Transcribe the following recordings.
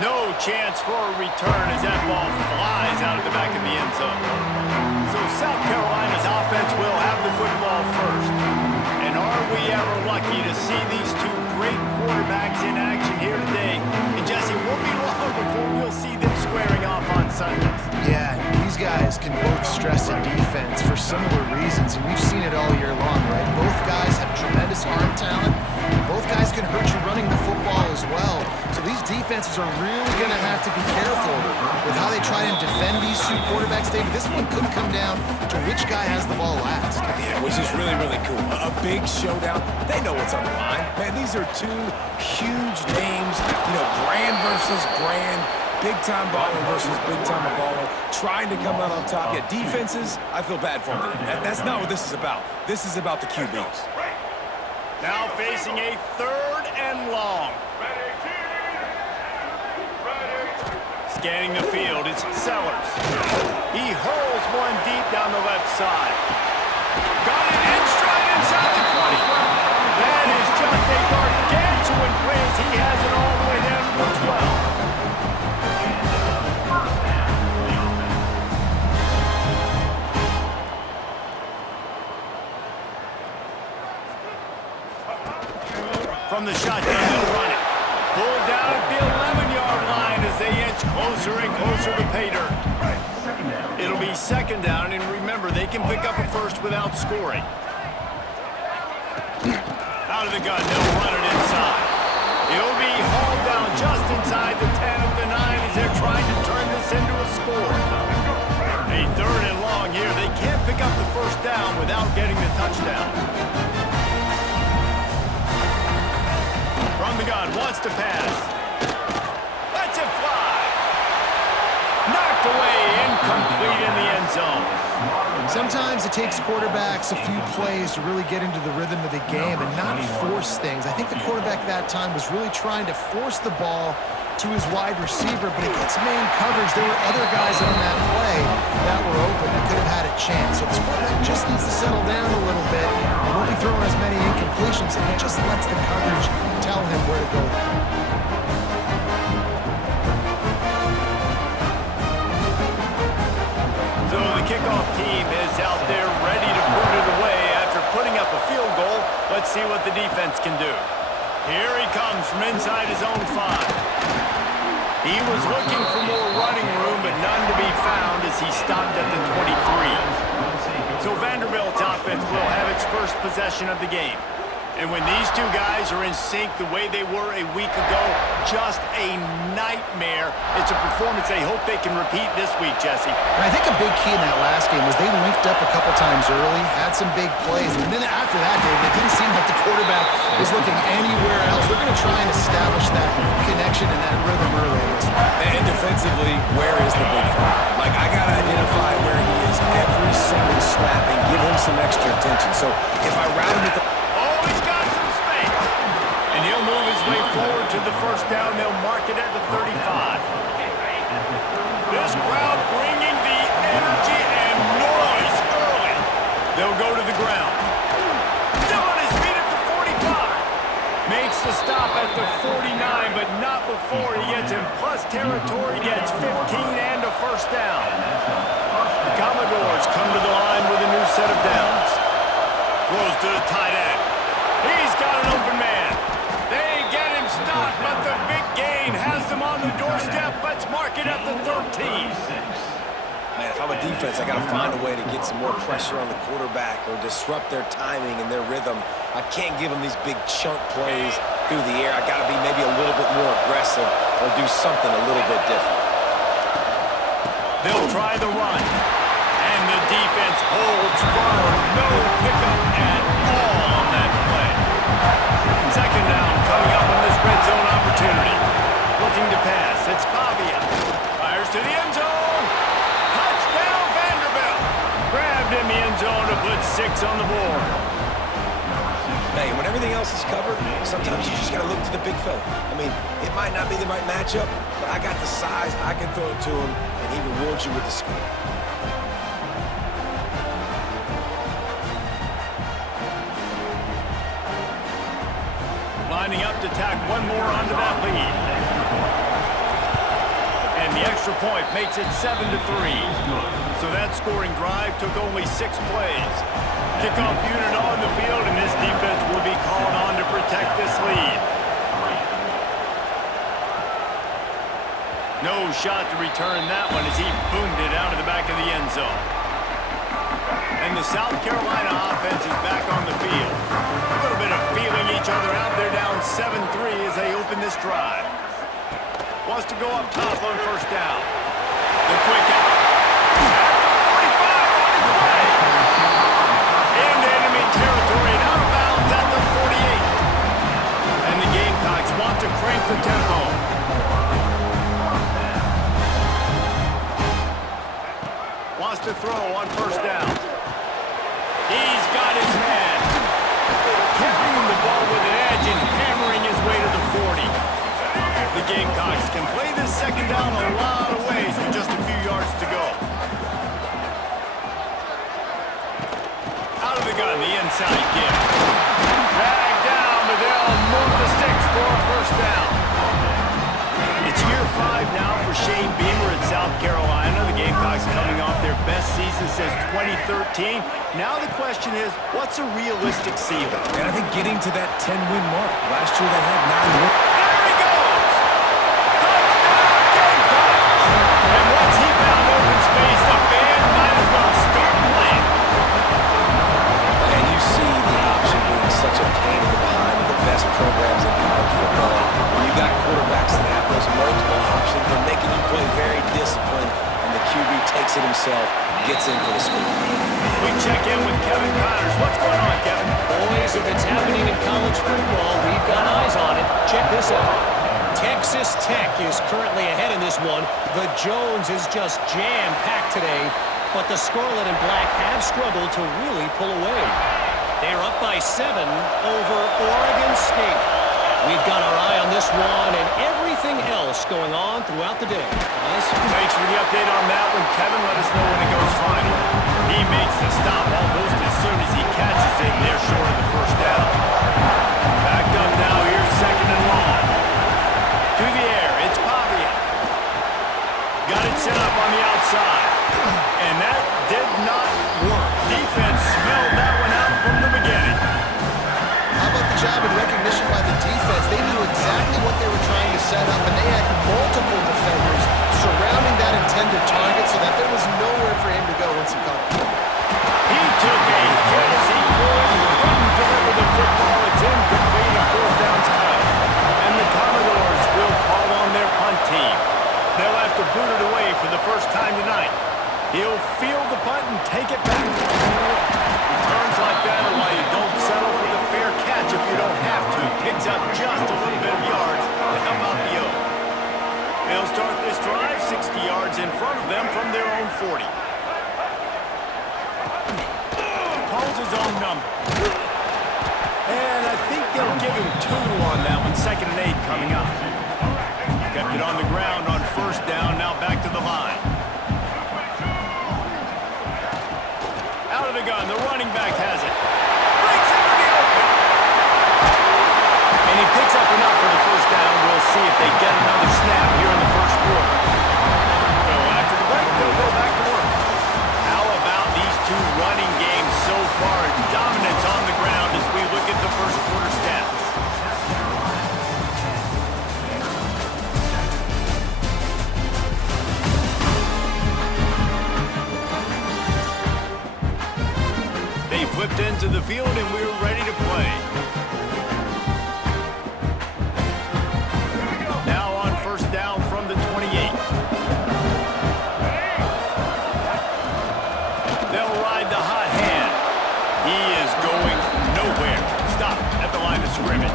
No chance for a return as that ball flies out of the back of the end zone. So South Carolina's offense will have the football first. And are we ever lucky to see these two great quarterbacks in action here today? And Jesse, it won't be long before we'll see them squaring off on Sundays. Yeah, these guys can both stress a defense for similar reasons, and we've seen it all year long, right? Both guys have tremendous arm talent. Both guys can hurt you running the football as well. So these defenses are really going to have to be careful with how they try and defend these two quarterbacks. David, this one could come down to which guy has the ball last. Yeah, which is really, really cool. A big showdown. They know what's on the line. Man, these are two huge names, brand versus brand. Big-time baller versus big-time baller, trying to come out on top. Yeah, defenses, I feel bad for them. That's not what this is about. This is about the QBs. Now facing a 3rd and long. Scanning the field, it's Sellers. He hurls one deep down the left side. Got it in stride inside the 20. That is just a gargantuan play as he has it all the way down to the 12. From the shotgun, they'll run it. Pulled down at the 11-yard line as they inch closer and closer to pay dirt. It'll be 2nd down, and remember, they can pick up a first without scoring. Out of the gun, they'll run it inside. It'll be hauled down just inside the 10 of the 9 as they're trying to turn this into a score. A 3rd and long here. They can't pick up the first down without getting the touchdown. From the gun, wants to pass. Lets it fly. Knocked away, incomplete in the end zone. Sometimes it takes quarterbacks a few plays to really get into the rhythm of the game and not force things. I think the quarterback that time was really trying to force the ball to his wide receiver, but against man coverage, there were other guys on that play that were open that could have had a chance. So this quarterback just needs to settle down a little bit. He won't be throwing as many incompletions, and he just lets the coverage tell him where to go. So the kickoff team is out there ready to boot it away after putting up a field goal. Let's see what the defense can do. Here he comes from inside his own 5. He was looking for more running room, but none to be found as he stopped at the 23. So Vanderbilt's offense will have its first possession of the game. And when these two guys are in sync the way they were a week ago, just a nightmare. It's a performance they hope they can repeat this week, Jesse. And I think a big key in that last game was they linked up a couple times early, had some big plays, and then after that, David, it didn't seem like the quarterback was looking anywhere else. They're going to try and establish that connection and that rhythm early in this one. And defensively, where is the big fella? Like, I got to identify where he is every single snap and give him some extra attention. So if I route him at the... He's got some space. And he'll move his way forward to the first down. They'll mark it at the 35. This crowd bringing the energy and noise early. They'll go to the ground. Still on his feet at the 45. Makes the stop at the 49, but not before he gets in plus territory, gets 15 and a first down. The Commodores come to the line with a new set of downs. Throws to the tight end. He's got an open man. They get him stopped, but the big gain has them on the doorstep. Let's mark it at the 13. Man, if I'm a defense, I got to find a way to get some more pressure on the quarterback or disrupt their timing and their rhythm. I can't give them these big chunk plays through the air. I got to be maybe a little bit more aggressive or do something a little bit different. They'll try the run. And the defense holds firm. No pickup at all on that play. 2nd down coming up on this red zone opportunity. Looking to pass. It's Pavia. Fires to the end zone. Touchdown Vanderbilt. Grabbed in the end zone to put 6 on the board. Hey, when everything else is covered, sometimes you just got to look to the big fella. I mean, it might not be the right matchup, but I got the size, I can throw it to him, and he rewards you with the score. Lining up to tack one more onto that lead. extra point makes it 7-3. So that scoring drive took only 6 plays. Kickoff unit on the field, and this defense will be called on to protect this lead. No shot to return that one as he boomed it out of the back of the end zone. And the South Carolina offense is back on the field. A little bit of feeling each other out. They're down 7-3 as they open this drive. Wants to go up top on first down. The quick out. At the 45 on his way. Into enemy territory and out of bounds at the 48. And the Gamecocks want to crank the tempo. Wants to throw on first down. He's got his man. Carrying the ball with an edge and hammering his way to the 40. The Gamecocks can play this second down a lot of ways with just a few yards to go. Out of the gun, the inside give. Dragged down, but they'll move the sticks for a first down. It's year 5 now for Shane Beamer at South Carolina. The Gamecocks coming off their best season since 2013. Now the question is, what's a realistic ceiling? And I think getting to that 10-win mark. Last year they had 9 wins. There he goes! Touchdown Gamecocks! And once he found open space, the band might as well start playing. And you see the option being such a pain in the behind of the best programs in college football. When you got quarterbacks that have those multiple options, they're making you play very disciplined, and the QB takes it himself, gets in for the score. We check in with Kevin Connors. What's going on, Kevin? Boys, if it's happening in college football, we've got eyes on it. Check this out. Texas Tech is currently ahead in this one. The Jones is just jam-packed today, but the Scarlet and Black have struggled to really pull away. They're up by 7 over Oregon State. We've got our eye on this one and everything else going on throughout the day. Guys? Thanks for the update on that one, Kevin. Let us know when it goes final. He makes the stop almost as soon as he catches it, and they're short of the first down. Backed up now, here's second and long. To the air, it's Pavia. Got it set up on the outside. And that did not work. Defense smelled that one out from the beginning. How about the job and recognition by the defense? They knew exactly what they were trying to set up, and they had multiple defenders surrounding that intended target so that there was nowhere for him to go once he caught the ball. He took a hit as he couldn't deliver the football. It's incomplete and fourth down's cut. And the Commodores will call on their punt team. They'll have to boot it away for the first time tonight. He'll field the punt and take it back. Returns like that are why you don't settle for the fair catch if you don't have to. Picks up just a little bit of yards to help out the Oak. They'll start this drive 60 yards in front of them from their own 40. Calls his own number. And I think they'll give him 2 on that one. Second and 8 coming up. Kept it on the ground on first down. Now back to the line. Out of the gun. The running back has it. Breaks into the open. And he picks up enough for the first down. We'll see if they get another snap here in the first quarter. So after the break, they'll go back to work. How about these 2 running games so far? Dominance on the ground as we look at the first quarter stats. They flipped into the field and we're ready to play. Now on first down from the 28. They'll ride the hot hand. He is going nowhere. Stop at the line of scrimmage.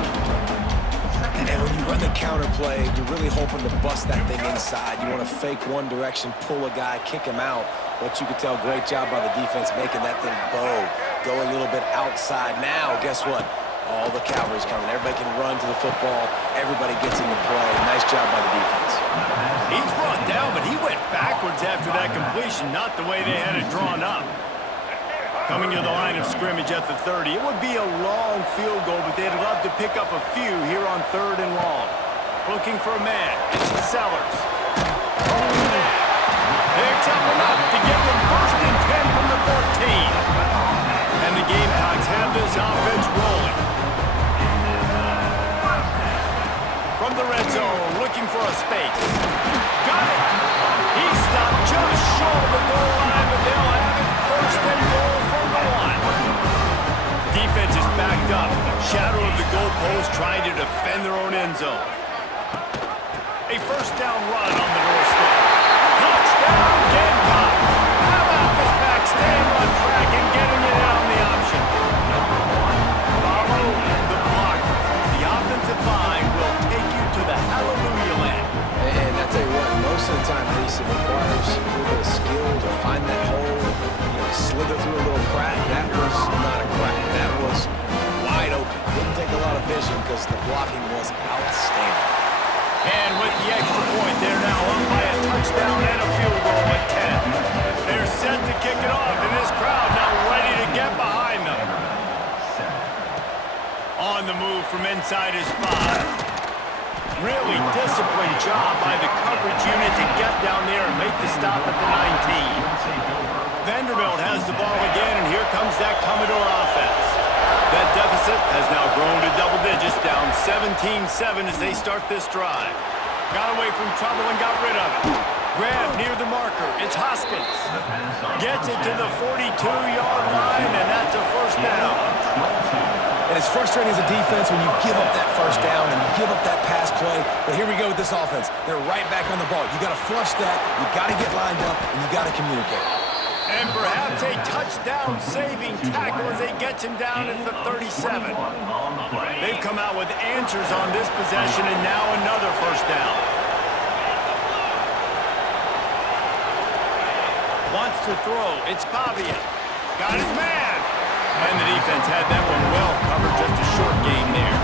And when you run the counter play, you're really hoping to bust that thing inside. You want to fake one direction, pull a guy, kick him out. But you can tell, great job by the defense making that thing bow. Go a little bit outside. Now, guess what? All the cavalry's coming. Everybody can run to the football. Everybody gets into play. Nice job by the defense. He's brought down, but he went backwards after that completion, not the way they had it drawn up. Coming to the line of scrimmage at the 30. It would be a long field goal, but they'd love to pick up a few here on 3rd and long. Looking for a man. It's Sellers. picks up enough to give them 1st and 10 from the 14. And the Gamecocks have this offense rolling. From the red zone, looking for a space. Got it! He stopped just short of the goal line, but they'll have it 1st and goal from the 1. Defense is backed up. Shadow of the goalpost trying to defend their own end zone. A 1st down run on the doorstep. Touchdown, Gamecocks! How about this back staying on track and getting it out on the option? Follow the block. The offensive line will take you to the hallelujah land. And I tell you what, most of the time, Reese, it requires a little bit of skill to find that hole, slither through a little crack. That was not a crack. That was wide open. Didn't take a lot of vision because the blocking was outstanding. And with the extra point, they're now up by a touchdown and a field goal at 10. They're set to kick it off, and this crowd now ready to get behind them. On the move from inside his 5. Really disciplined job by the coverage unit to get down there and make the stop at the 19. Vanderbilt has the ball again, and here comes that Commodore offense. That deficit has now grown to double digits, down 17-7 as they start this drive. Got away from trouble and got rid of it. Grab near the marker. It's Hoskins. Gets it to the 42-yard line, and that's a 1st down. And it's frustrating as a defense when you give up that 1st down and you give up that pass play. But here we go with this offense. They're right back on the ball. You got to flush that. You got to get lined up, and you got to communicate. And perhaps a touchdown-saving tackle as they get him down at the 37. They've come out with answers on this possession, and now another 1st down. Wants to throw. It's Pavia. Got his man. And the defense had that one well covered. Just a short game there.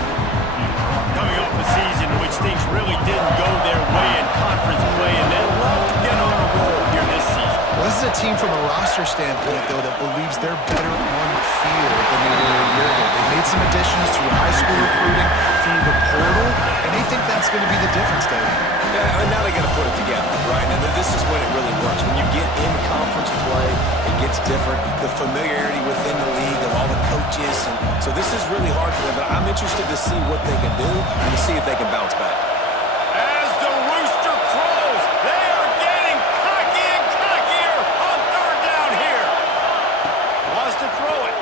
Coming off a season in which things really didn't go their way in conference play, and they'd love to get on a roll here this season. Well, this is a team from a roster standpoint, though, that believes they're better on the field than they were a year ago. They made some additions through high school recruiting, through the portal, and they think that's going to be the difference, David. Yeah, and now they got to put it together, right? And this is when it really works. When you get in conference play, it gets different. The familiarity within the league of all the coaches. And so this is really hard for them, but I'm interested to see what they can do and to see if they can bounce back. As the rooster crows, they are getting cocky and cockier on 3rd down here. Wants to throw it.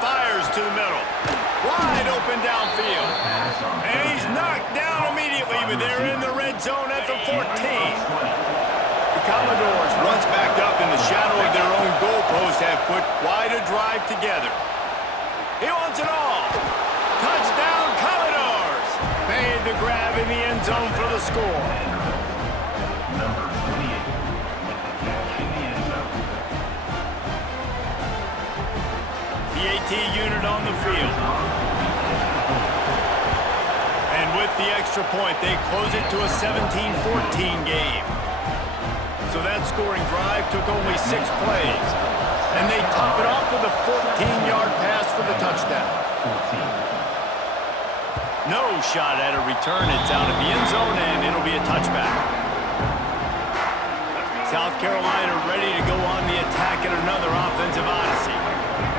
Fires to the middle. Wide open downfield. And he's knocked down immediately, but they're in the red zone at the 14. The Commodores, once backed up in the shadow of their own goalpost, have put quite a drive together. He wants it all. Touchdown, Commodores. Made the grab in the end zone for the score. The AT unit on the field. And with the extra point, they close it to a 17-14 game. So that scoring drive took only 6 plays. And they top it off with a 14-yard pass for the touchdown. No shot at a return. It's out of the end zone, and it'll be a touchback. South Carolina ready to go on the attack in another offensive odyssey.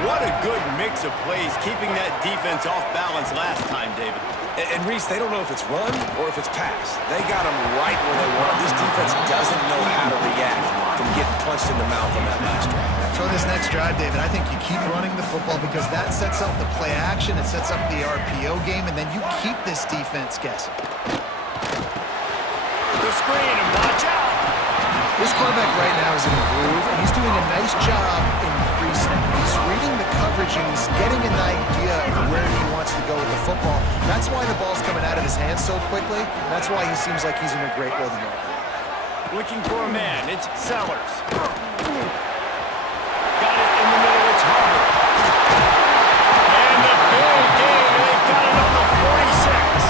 What a good mix of plays, keeping that defense off balance last time, David. And Reese, they don't know if it's run or if it's pass. They got them right where they want. This defense doesn't know how to react from getting punched in the mouth on that last drive. So this next drive, David, I think you keep running the football because that sets up the play action, it sets up the RPO game, and then you keep this defense guessing. The screen, and watch out. This quarterback right now is in a groove, and he's doing a nice job in pre-snap. He's reading the coverage, and he's getting an idea of where he wants to go with the football. That's why the ball's coming out of his hands so quickly. That's why he seems like he's in a great rhythm right now. Looking for a man. It's Sellers. Got it in the middle. It's Harper. And the big game. They've got it on the 46.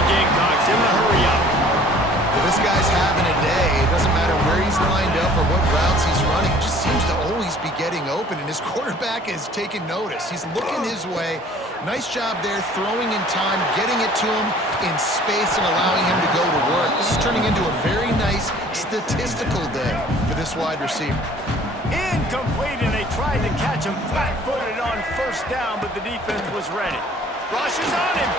The Gamecocks in the hurry-up. Well, this guy's having a day. It doesn't matter where he's lined up or what routes he's running. He just seems to always be getting open, and his quarterback is taking notice. He's looking his way. Nice job there, throwing in time, getting it to him in space and allowing him to go to work. This is turning into a very nice statistical day for this wide receiver. Incomplete, and they tried to catch him flat-footed on first down, but the defense was ready. Rush is on him.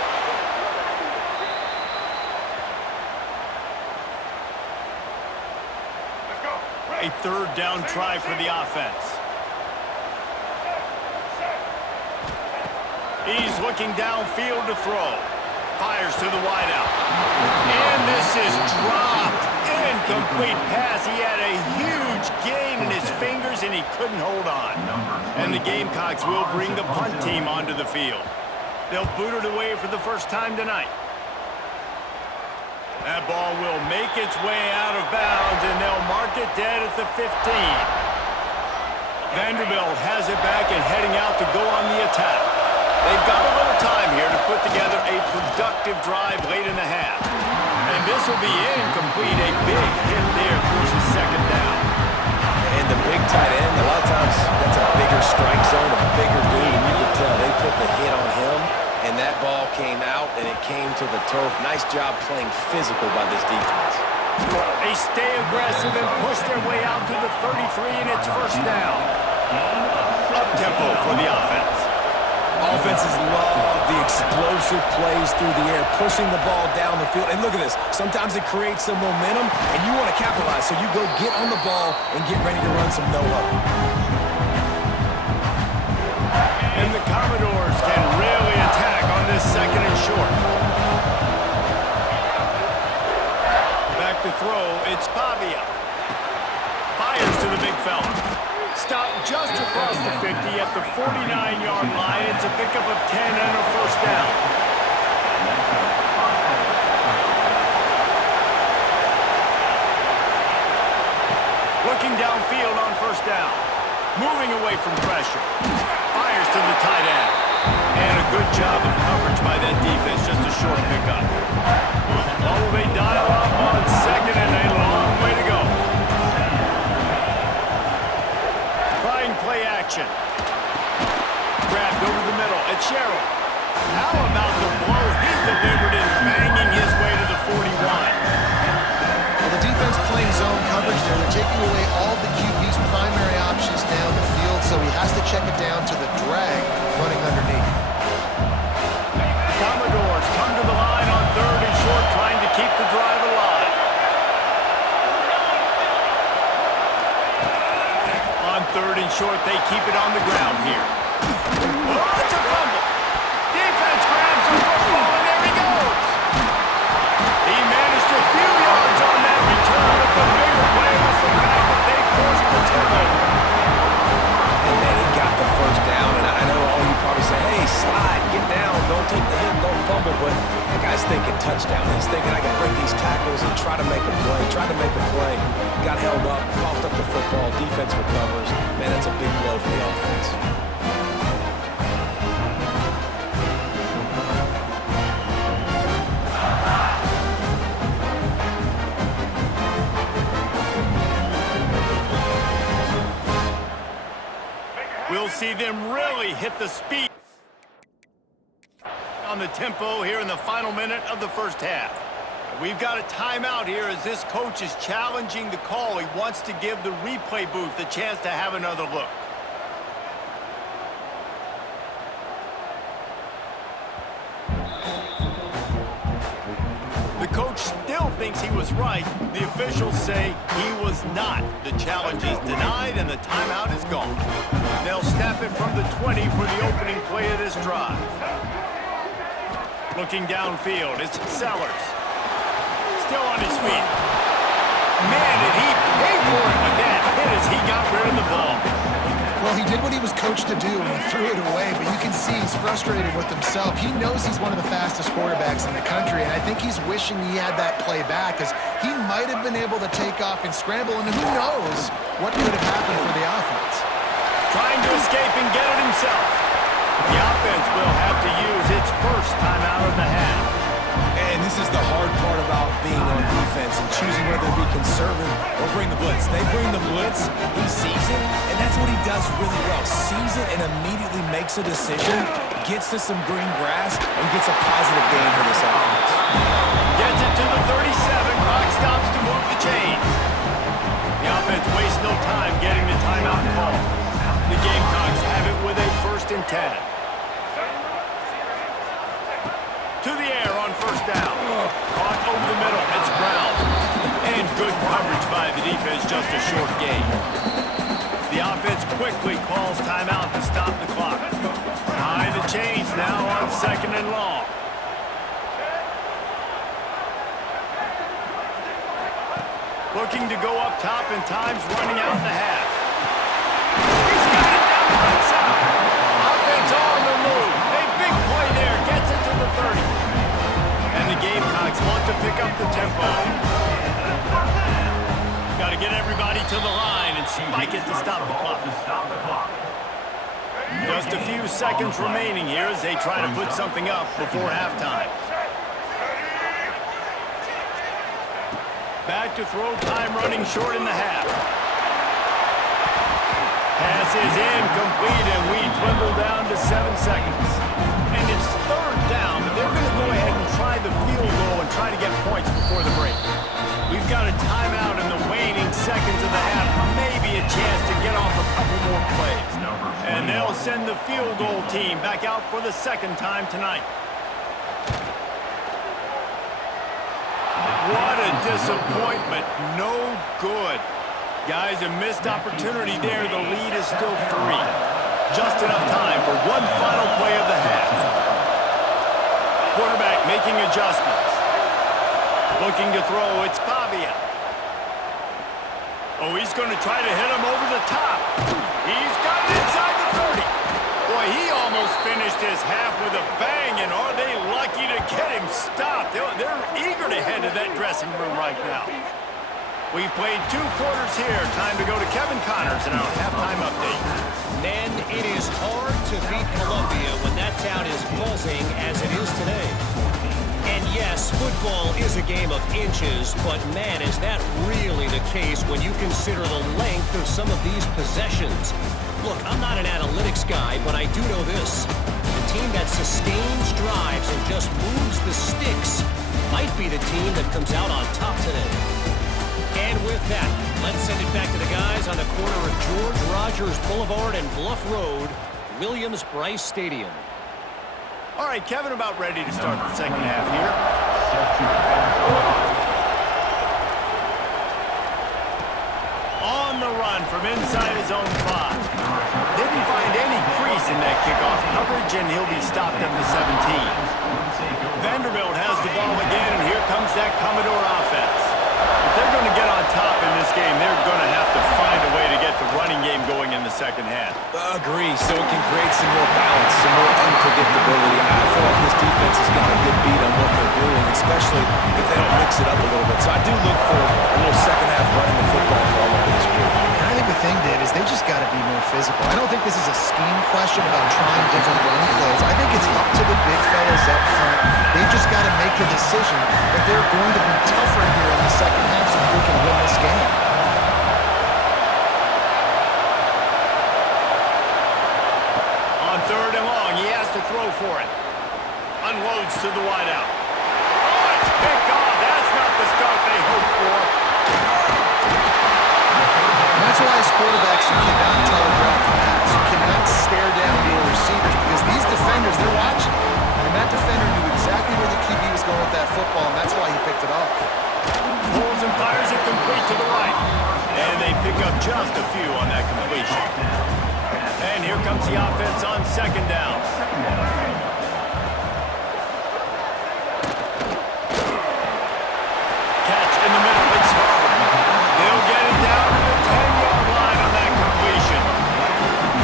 A third down try for the offense. He's looking downfield to throw. Fires to the wideout. And this is dropped. Incomplete pass. He had a huge gain in his fingers, and he couldn't hold on. And the Gamecocks will bring the punt team onto the field. They'll boot it away for the first time tonight. That ball will make its way out of bounds, and they'll mark it dead at the 15. Vanderbilt has it back and heading out to go on the attack. They've got a little time here to put together a productive drive late in the half. And this will be incomplete. A big hit there forces second down. And the big tight end, a lot of times that's a bigger strike zone, a bigger dude, and you can tell they put the hit on him. And that ball came out, and it came to the turf. Nice job playing physical by this defense. They stay aggressive and push their way out to the 33, and it's first down. Up-tempo for the offense. Offenses love the explosive plays through the air, pushing the ball down the field. And look at this. Sometimes it creates some momentum, and you want to capitalize. So you go get on the ball and get ready to run some no-huddle. And the Commodores can really attack on this second and short. Back to throw, it's Pavia. Fires to the big fella. Stopped just across the 50 at the 49-yard line. It's a pickup of 10 and a first down. Looking downfield on first down. Moving away from pressure. Fires to the tight end. And a good job of coverage by that defense. Just a short pickup. Oh, they dial up on second and a long way to go. Trying play action. Grabbed over the middle. It's Sherrill. How about the blow he delivered in banging his way to the 41? Well, the defense playing zone coverage there. They're taking away all the QB's primary options down the field, so he has to check it down to the drag running underneath. Commodores come to the line on third and short, trying to keep the drive alive. On third and short, they keep it on the ground here. Oh, it's a fumble. Defense grabs the football, and there he goes. He managed a few yards on that return, but the bigger play was the fact that they forced the turnover. And then he got the first down, and I know all you probably say, hey, slide, get down, don't take the hit, don't fumble, but the guy's thinking touchdown. He's thinking I can break these tackles and try to make a play, got held up, coughed up the football, defense recovers. Man, that's a big blow for the offense. We'll see them really hit the speed on the tempo here in the final minute of the first half. We've got a timeout here as this coach is challenging the call. He wants to give the replay booth the chance to have another look. The coach still thinks he was right. The officials say he was not. The challenge is denied and the timeout is gone. They'll snap it from the 20 for the opening play of this drive. Looking downfield, it's Sellers. Still on his feet. Man, did he pay for it with that hit as he got rid of the ball. Well, he did what he was coached to do, and he threw it away, but you can see he's frustrated with himself. He knows he's one of the fastest quarterbacks in the country, and I think he's wishing he had that play back, because he might have been able to take off and scramble, and who knows what could have happened for the offense. Trying to escape and get it himself. The offense will have to use its first timeout of the half. And this is the hard part about being on defense and choosing whether to be conservative or bring the blitz. They bring the blitz, he sees it, and that's what he does really well. Sees it and immediately makes a decision, gets to some green grass, and gets a positive gain for this offense. Gets it to the 37. Clock stops to move the chains. 1st and 10. To the air on 1st down. Caught over the middle. It's Brown. And good coverage by the defense, just a short gain. The offense quickly calls timeout to stop the clock. High the chains now on 2nd and long. Looking to go up top, and time's running out in the half. He's got it down the right side. Offense on the move. A big play there. Gets it to the 30. And the Gamecocks want to pick up the tempo. Got to get everybody to the line and spike it to stop the clock. Just a few seconds remaining here as they try to put something up before halftime. Back to throw, time running short in the half. Pass is incomplete, and we dwindle down to 7 seconds. And it's 3rd down, but they're going to go ahead and try the field goal and try to get points before the break. We've got a timeout in the waning seconds of the half, maybe a chance to get off a couple more plays. And they'll send the field goal team back out for the 2nd time tonight. What a disappointment. No good. Guys, a missed opportunity there. The lead is still 3. Just enough time for one final play of the half. Quarterback making adjustments. Looking to throw. It's Pavia. Oh, he's going to try to hit him over the top. He's got it inside the 30. Boy, he almost finished his half with a bang, and are they lucky to get him stopped? They're eager to head to that dressing room right now. We've played 2 quarters here. Time to go to Kevin Connors in our halftime update. Men, it is hard to beat Columbia when that town is buzzing as it is today. And yes, football is a game of inches, but man, is that really the case when you consider the length of some of these possessions. Look, I'm not an analytics guy, but I do know this. The team that sustains drives and just moves the sticks might be the team that comes out on top today. And with that, let's send it back to the guys on the corner of George Rogers Boulevard and Bluff Road, Williams-Brice Stadium. All right, Kevin, about ready to start the 2nd half here. On the run from inside his own 5. Didn't find any crease in that kickoff coverage, and he'll be stopped at the 17. Vanderbilt has the ball again, and here comes that Commodore offense. If they're going to get on top in this game, they're going to have to find a way to get the running game going in the 2nd half. Agree, so it can create some more balance, some more unpredictability. I feel like this defense has got a good beat on what they're doing, especially if they don't mix it up a little bit. So I do look for a little 2nd half running the football for all of this group. And I think the thing, Dave, is they just got to be more physical. I don't think this is a scheme question about trying different run plays. I think it's up to the big fellas up front. They've just got to make the decision that they're going to be tougher here in the 2nd half so we can win this game. On 3rd and long, he has to throw for it. Unloads to the wideout. Oh, it's picked off. That's not the start they hoped for. And that's why as quarterbacks, you cannot telegraph the pass. You cannot stare down your receivers because these defenders, they're watching. And that defender knew exactly where the QB was going with that football, and that's why he picked it up. Pulls and fires it complete to the right. And they pick up just a few on that completion. And here comes the offense on 2nd down. Catch in the middle. It's Harvard. They'll get it down to the 10-yard line on that completion.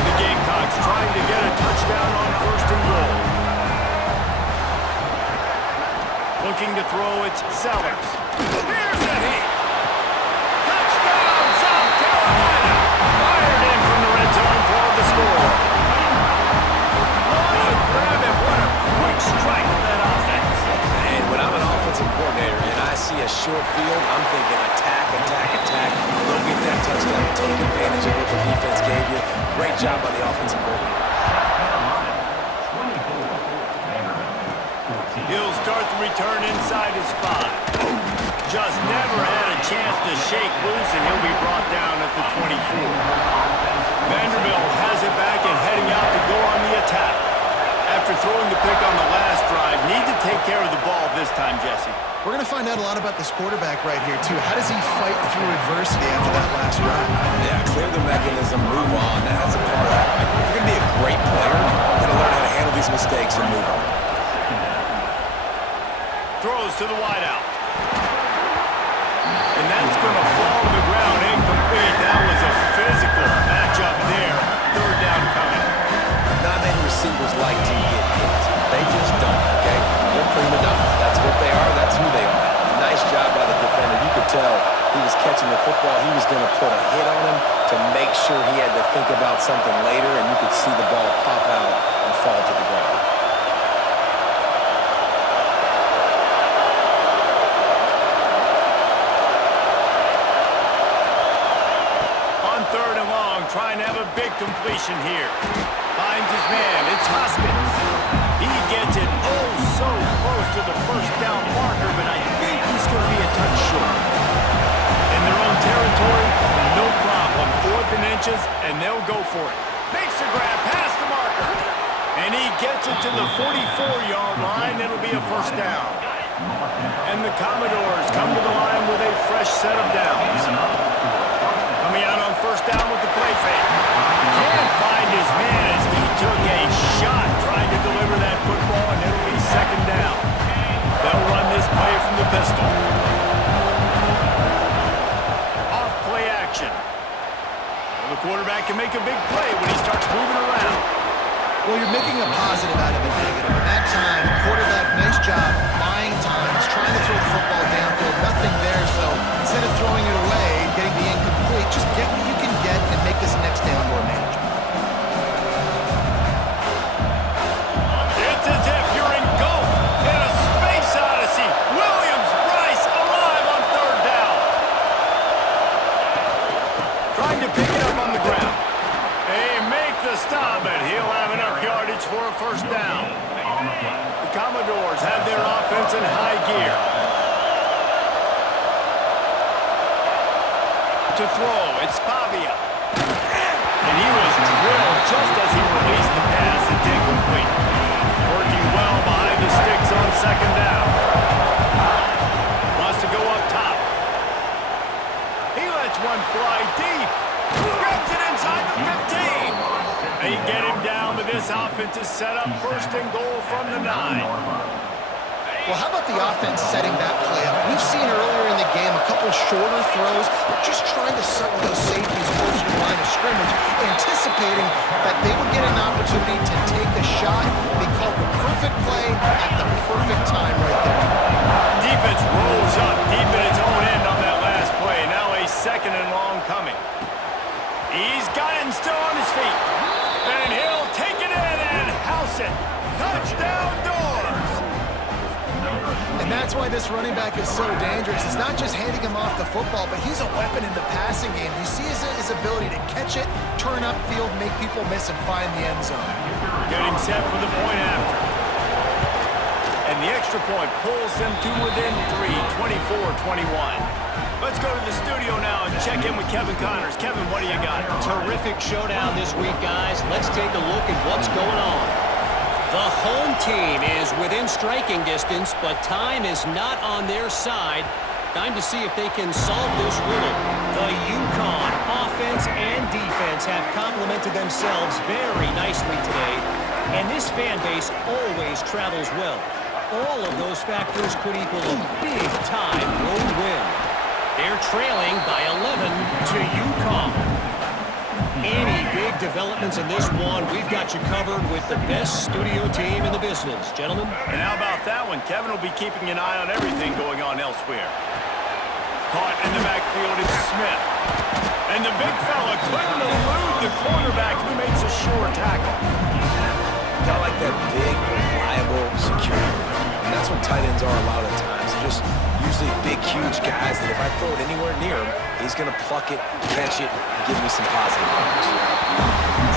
The Gamecocks trying to get a touchdown on 1st and goal. Looking to throw, it's Sellers. Here's a hit. Touchdown, South Carolina. Fired in from the red zone for the score. What a grab and what a quick strike of that offense. And when I'm an offensive coordinator and I see a short field, I'm thinking attack, attack, attack. Go get that touchdown. Take advantage of what the defense gave you. Great job by the offensive coordinator. He'll start the return inside his 5. Just never had a chance to shake loose, and he'll be brought down at the 24. Vanderbilt has it back and heading out to go on the After throwing the pick on the last drive, need to take care of the ball this time, Jesse. We're going to find out a lot about this quarterback right here, too. How does he fight through adversity after that last drive? Yeah, clear the mechanism, move on. That's a part of it. If you're going to be a great player, you're going to learn how to handle these mistakes and move on. Throws to the wideout. And that's going to fall to the ground incomplete. That was a physical matchup there. Third down coming. Not many receivers like to get hit. They just don't, okay? They're prima donnas. That's what they are. That's who they are. Nice job by the defender. You could tell he was catching the football. He was going to put a hit on him to make sure he had to think about something later, and you could see the ball pop out and fall to the ground. On third and long, trying to have a big completion here. Finds his man. It's Hoskins. He gets it so close to the first down marker, but I think he's going to be a touch short. In their own territory, no problem. 4th and inches, and they'll go for it. Makes a grab past the marker. And he gets it to the 44-yard line. It'll be a first down. And the Commodores come to the line with a fresh set of downs. Coming out on first down with the play fake. Can't find his man as he took a shot trying to deliver that football, and it'll be second down. They'll run this play from the pistol. Off play action. Well, the quarterback can make a big play when he starts moving around. Well, you're making a positive out of a negative. And that time, quarterback, nice job, buying time. He's trying to throw the football downfield. Nothing there, so instead of throwing it away, getting the incomplete, just get what you can get and make this next down more manageable. It's as if you're engulfed in a space odyssey. Williams-Brice alive on third down. Trying to pick it up on the ground. They make the stop, and he'll have enough yardage for a first down. The Commodores have their offense in high gear. To throw, it's Pavia. And he was drilled just as he released the pass. It's incomplete. Working well behind the sticks on second down. Wants to go up top. He lets one fly deep. Grabs it inside the 15. They get him down, but this offense is set up first and goal from the 9. Well, how about the offense setting that play up? We've seen earlier in the game a couple shorter throws, but just trying to suck those safeties close to the line of scrimmage, anticipating that they would get an opportunity to take a shot. They called the perfect play at the perfect time right there. Defense rolls up deep in its own end on that last play. Now a second and long coming. He's got it and still on his feet. And he'll take it in and house it. Touchdown, Doors! And that's why this running back is so dangerous. It's not just handing him off the football, but he's a weapon in the passing game. You see his ability to catch it, turn upfield, make people miss, and find the end zone. Getting set for the point after. And the extra point pulls them to within 3, 24-21. Let's go to the studio now and check in with Kevin Connors. Kevin, what do you got? Terrific showdown this week, guys. Let's take a look at what's going on. The home team is within striking distance, but time is not on their side. Time to see if they can solve this riddle. The UConn offense and defense have complemented themselves very nicely today, and this fan base always travels well. All of those factors could equal a big-time road win. They're trailing by 11 to UConn. Any big developments in this one, we've got you covered with the best studio team in the business. Gentlemen? And how about that one? Kevin will be keeping an eye on everything going on elsewhere. Caught in the backfield is Smith. And the big fella couldn't elude the cornerback who makes a sure tackle. Kind of like that big, reliable security. And that's what tight ends are a lot of the times. They're just usually big, huge guys that if I throw it anywhere near him, he's going to pluck it, catch it, and give me some positive yards.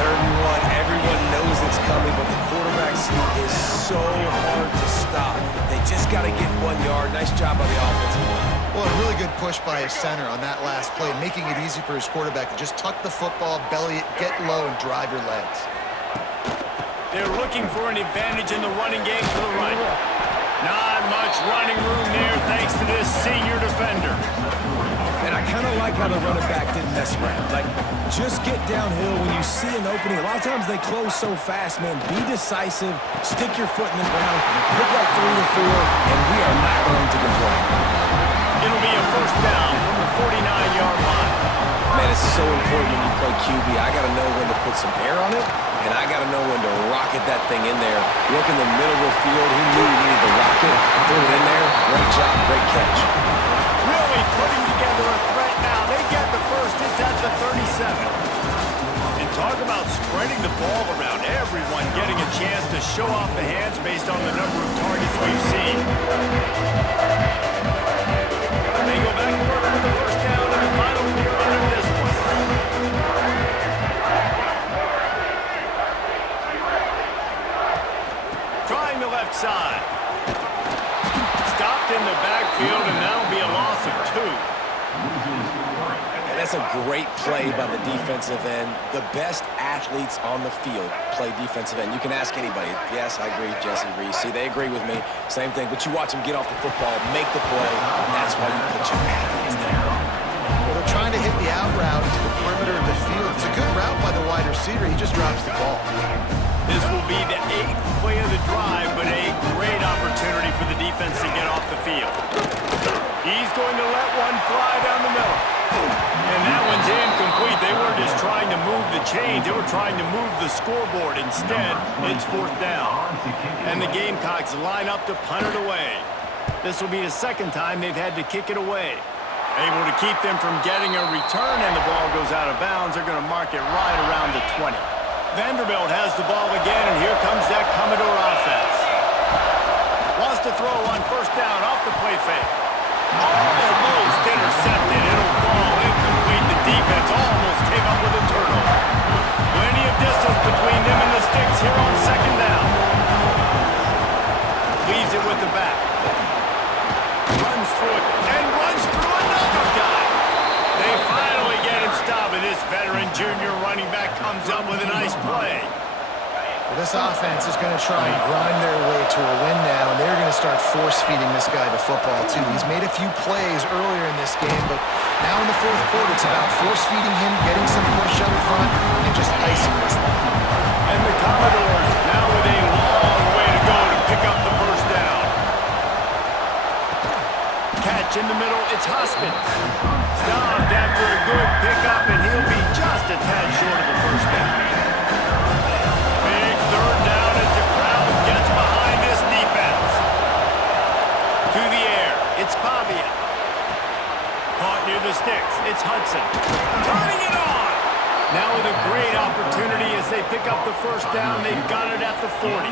3rd and 1, everyone knows it's coming, but the quarterback sneak is so hard to stop. They just got to get 1 yard. Nice job by the offensive line. Well, a really good push by his center on that last play, making it easy for his quarterback to just tuck the football, belly it, get low, and drive your legs. They're looking for an advantage in the running game to the right. Not much running room there thanks to this senior defender. And I kind of like how the running back didn't mess around. Like, just get downhill when you see an opening. A lot of times they close so fast, man. Be decisive, stick your foot in the ground, pick up 3 to 4, and we are not going to complain. It'll be a first down from the 49-yard line. Man, it's so important when you play QB. I got to know when to put some air on it, and I got to know when to rocket that thing in there. Look in the middle of the field. He knew he needed to rock it. Threw it in there. Great job. Great catch. Really putting together a threat now. They get the first. It's at the 37. And talk about spreading the ball around. Everyone getting a chance to show off the hands based on the number of targets we've seen. They go back to work with the first down in the final period of this one. Trying the left side. Stopped in the backfield, and that'll be a loss of 2. And that's a great play by the defensive end. The best athletes on the field play defensive end. You can ask anybody. Yes, I agree, Jesse Reese. See, they agree with me. Same thing. But you watch them get off the football, make the play. That's why you put your athletes there. Well, they're trying to hit the out route to the perimeter of the field. It's a good route by the wide receiver. He just drops the ball. This will be the 8th play of the drive, but a great opportunity for the defense to get off the field. He's going to let one fly down the middle. And that one's incomplete. They weren't just trying to move the chains. They were trying to move the scoreboard. Instead, it's 4th down. And the Gamecocks line up to punt it away. This will be the 2nd time they've had to kick it away. Able to keep them from getting a return, and the ball goes out of bounds. They're going to mark it right around the 20. Vanderbilt has the ball again, and here comes that Commodore offense. Wants to throw on first down off the play fake. Almost intercepted. It'll fall incomplete. The defense almost came up with a turnover. Plenty of distance between them and the sticks here on 2nd down. Leaves it with the back. Runs through it and runs through another guy. They finally get him stopped, and this veteran junior running back comes up with a nice play. Well, this offense is going to try and grind their way to a win now, and they're going to start force-feeding this guy the football, too. He's made a few plays earlier in this game, but now in the 4th quarter, it's about force-feeding him, getting some push up front, and just icing this thing. And the Commodores now with a long way to go to pick up the first down. Catch in the middle, it's Hoskins. Stopped after a good pickup, and he'll be just a tad short of the first down. Big 3rd down as the crowd gets behind this defense. To the air, it's Pavia. Caught near the sticks, it's Hudson. Turning it on! Now with a great opportunity as they pick up the first down. They've got it at the 40.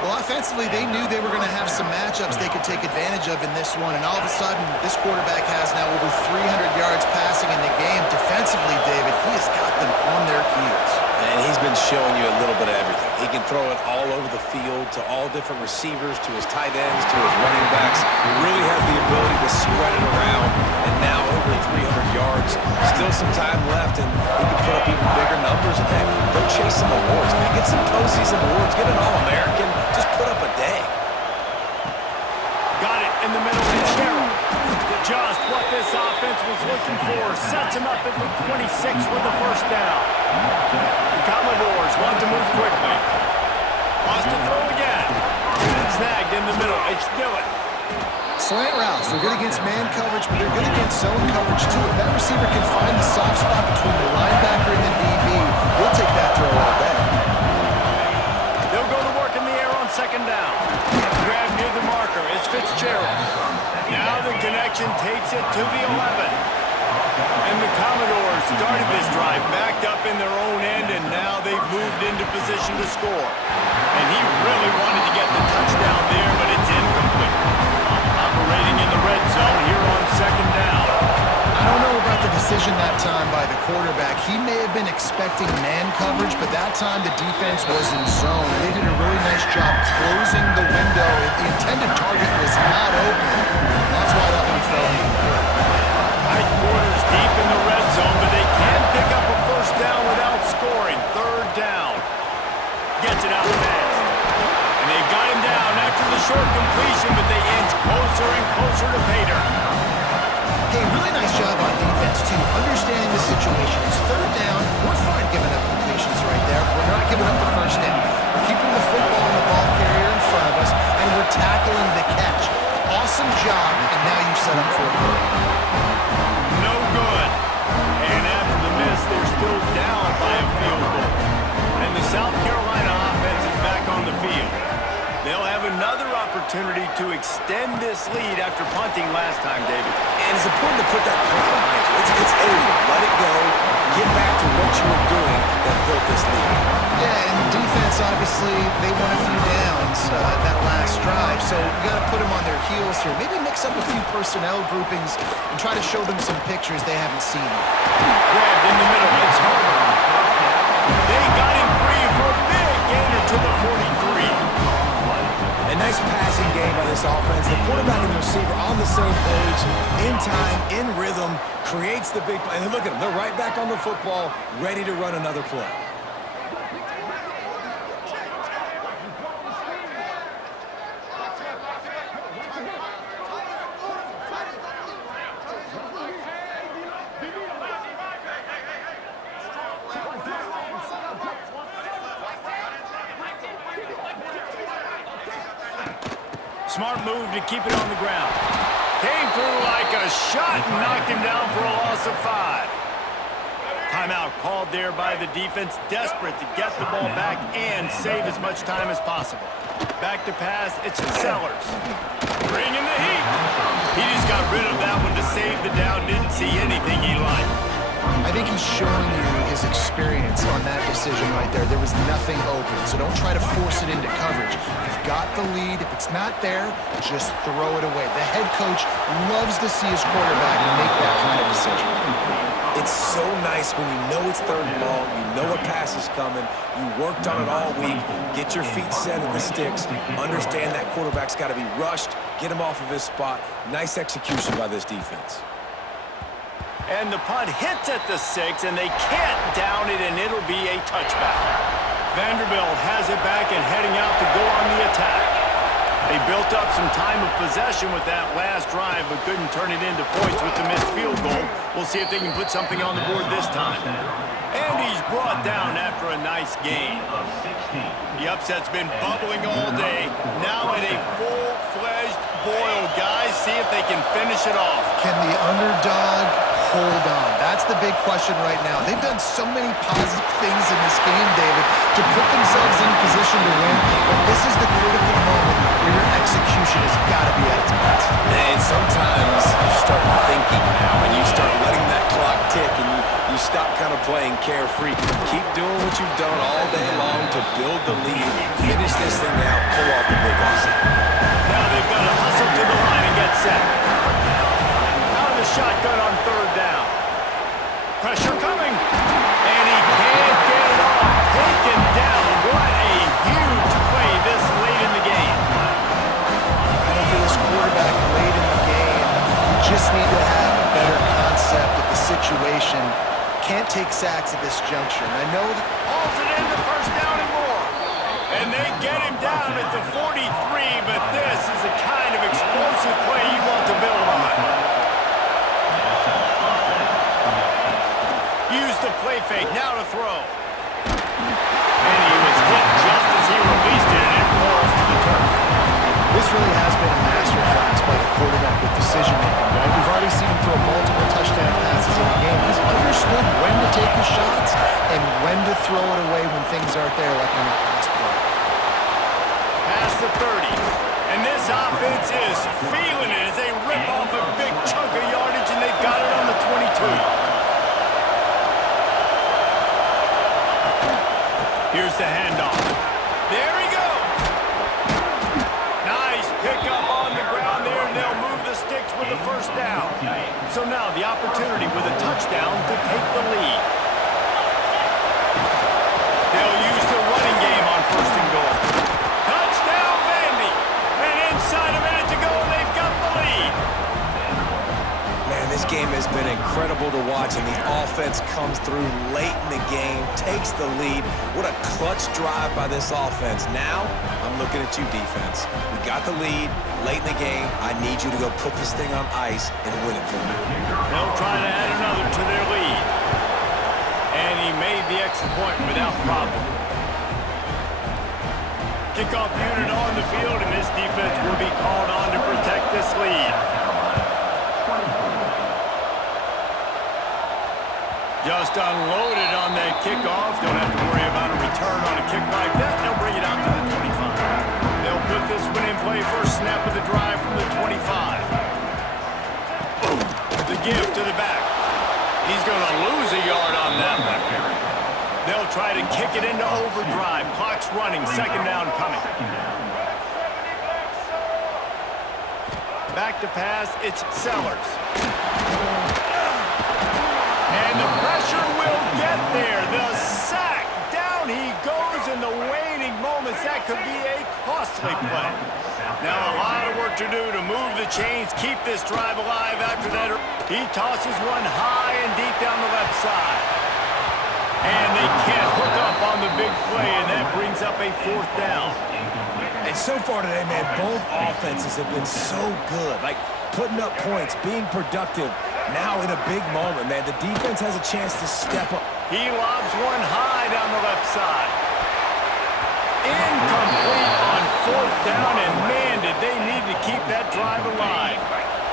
Well, offensively, they knew they were going to have some matchups they could take advantage of in this one, and all of a sudden, this quarterback has now over 300 yards passing in the game. Defensively, David, he has got them on their heels. And he's been showing you a little bit of everything. He can throw it all over the field to all different receivers, to his tight ends, to his running backs. Really has the ability to spread it around, and now over 300 yards. Still some time left, and he can put up even bigger numbers. And heck, go chase some awards, man. Get some postseason awards. Get an All-American. Just put up a day. Got it in the middle of the Sherrill. Just what this offense was looking for. Sets him up at the 26 with the first down. The Commodores want to move quickly. Wants to throw again. Snagged in the middle. It's Dillon. Slant routes. They're good against man coverage, but they're good against zone coverage, too. If that receiver can find the soft spot between the linebacker and the DB, we'll take that throw all day. They'll go to work in the air on 2nd down. Grab near the marker. It's Fitzgerald. Now the connection takes it to the 11. And the Commodores started this drive backed up in their own end, and now they've moved into position to score. And he really wanted to get the touchdown there, but it's incomplete. Operating in the red zone here on 2nd down. I don't know about the decision that time by the quarterback. He may have been expecting man coverage, but that time the defense was in zone. They did a really nice job closing the window. The intended target was not open. That's why that one fell incomplete. Tight quarters deep in the red zone, but they can pick up a first down without scoring. 3rd down. understanding the situation. It's third down. We're fine giving up completions right there. We're not giving up the first down. We're keeping the football and the ball carrier in front of us, and we're tackling the catch. Awesome job, and now you've set up for it. No good. And after the miss, they're still down by a field goal. And the South Carolina offense is back on the field. They'll have another opportunity to extend this lead after punting last time, David. And it's important to put that punt behind you. It's over. Let it go. Get back to what you were doing that built this lead. Yeah, and defense, obviously, they won a few downs that last drive, so you got to put them on their heels here. Maybe mix up a few personnel groupings and try to show them some pictures they haven't seen yet. Grabbed in the middle. It's Harper. They got him free for a big gainer to the 43. A nice passing game by this offense. The quarterback and the receiver on the same page, in time, in rhythm, creates the big play. And look at them. They're right back on the football, ready to run another play. Smart move to keep it on the ground. Came through like a shot and knocked him down for a loss of 5. Timeout called there by the defense, desperate to get the ball back and save as much time as possible. Back to pass, it's Sellers. Bringing the heat. He just got rid of that one to save the down, didn't see anything he liked. I think he's showing you his experience on that decision right there. There was nothing open, so don't try to force it into coverage. You've got the lead. If it's not there, just throw it away. The head coach loves to see his quarterback make that kind of decision. It's so nice when you know it's third and long, you know a pass is coming, you worked on it all week, get your feet set at the sticks, understand that quarterback's got to be rushed, get him off of his spot. Nice execution by this defense. And the punt hits at the 6, and they can't down it, and it'll be a touchback. Vanderbilt has it back and heading out to go on the attack. They built up some time of possession with that last drive, but couldn't turn it into points with the missed field goal. We'll see if they can put something on the board this time. And he's brought down after a nice gain. The upset's been bubbling all day. Now at a full-fledged boil, guys. See if they can finish it off. Can the underdog hold on? That's the big question right now. They've done so many positive things in this game, David, to put themselves in position to win, but this is the critical moment where your execution has got to be at its best. And sometimes you start thinking now, and you start letting that clock tick, and you stop kind of playing carefree. Keep doing what you've done all day long to build the lead, finish this thing out, pull off the big upset. Now they've got to hustle to the line and get set. Out of the shotgun on third down. Pressure coming. And he can't get it off. Taken down. What a huge play this late in the game. And for this quarterback late in the game, you just need to have a better concept of the situation. Can't take sacks at this juncture. And I know that Hauls it in the first down and more. And they get him down at the 43, but this is the kind of explosive play you want to build on. Use the play fake, now to throw. And he was hit just as he released it, and it falls to the turf. this really has been a masterclass by the quarterback with decision-making, right? We've already seen him throw multiple touchdown passes in the game. He's understood when to take his shots and when to throw it away when things aren't there, like on that last play. Past the 30. And this offense is feeling it as they rip off a big chunk of yardage, and they've got it on the 22. Here's the handoff. There he goes. Nice pickup on the ground there, and they'll move the sticks with the first down. So now the opportunity with a touchdown to take the lead. They'll use the running game on first and goal. Touchdown, Vandy. And inside a minute to go, they've got the lead. Man, this game has been incredible to watch, and the offense comes through late in the game, takes the lead. What a clutch drive by this offense. Now, I'm looking at you, defense. We got the lead late in the game. I need you to go put this thing on ice and win it for me. They'll try to add another to their lead. And he made the extra point without problem. Kickoff unit on the field, and this defense will be called on to protect this lead. Just unloaded on that kickoff. Don't have to worry about a return on a kick like that. They'll bring it out to the 25. They'll put this one in play. First snap of the drive from the 25. The give to the back. He's going to lose a yard on that one. They'll try to kick it into overdrive. Clock's running. Second down coming. Back to pass. It's Sellers. And the pressure will get there. The sack. Down he goes in the waning moments. That could be a costly play. Now a lot of work to do to move the chains, keep this drive alive after that. He tosses one high and deep down the left side. And they can't hook up on the big play, and that brings up a fourth down. And so far today, man, both offenses have been so good. Like, putting up points, being productive. Now in a big moment, man, the defense has a chance to step up. He lobs one high down the left side. Incomplete on fourth down, and man, did they need to keep that drive alive.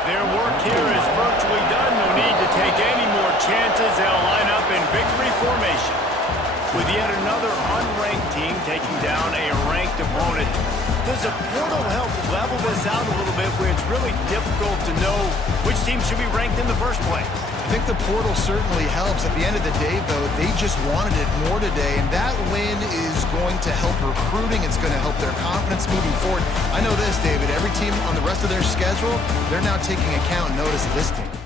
Their work here is virtually done. No need to take any more chances. They'll line up in victory formation, with yet another unranked team taking down a ranked opponent. Does a portal help level this out a little bit where it's really difficult to know which team should be ranked in the first place? I think the portal certainly helps. At the end of the day, though, they just wanted it more today, and that win is going to help recruiting. It's going to help their confidence moving forward. I know this, David, every team on the rest of their schedule, they're now taking account and notice of this team.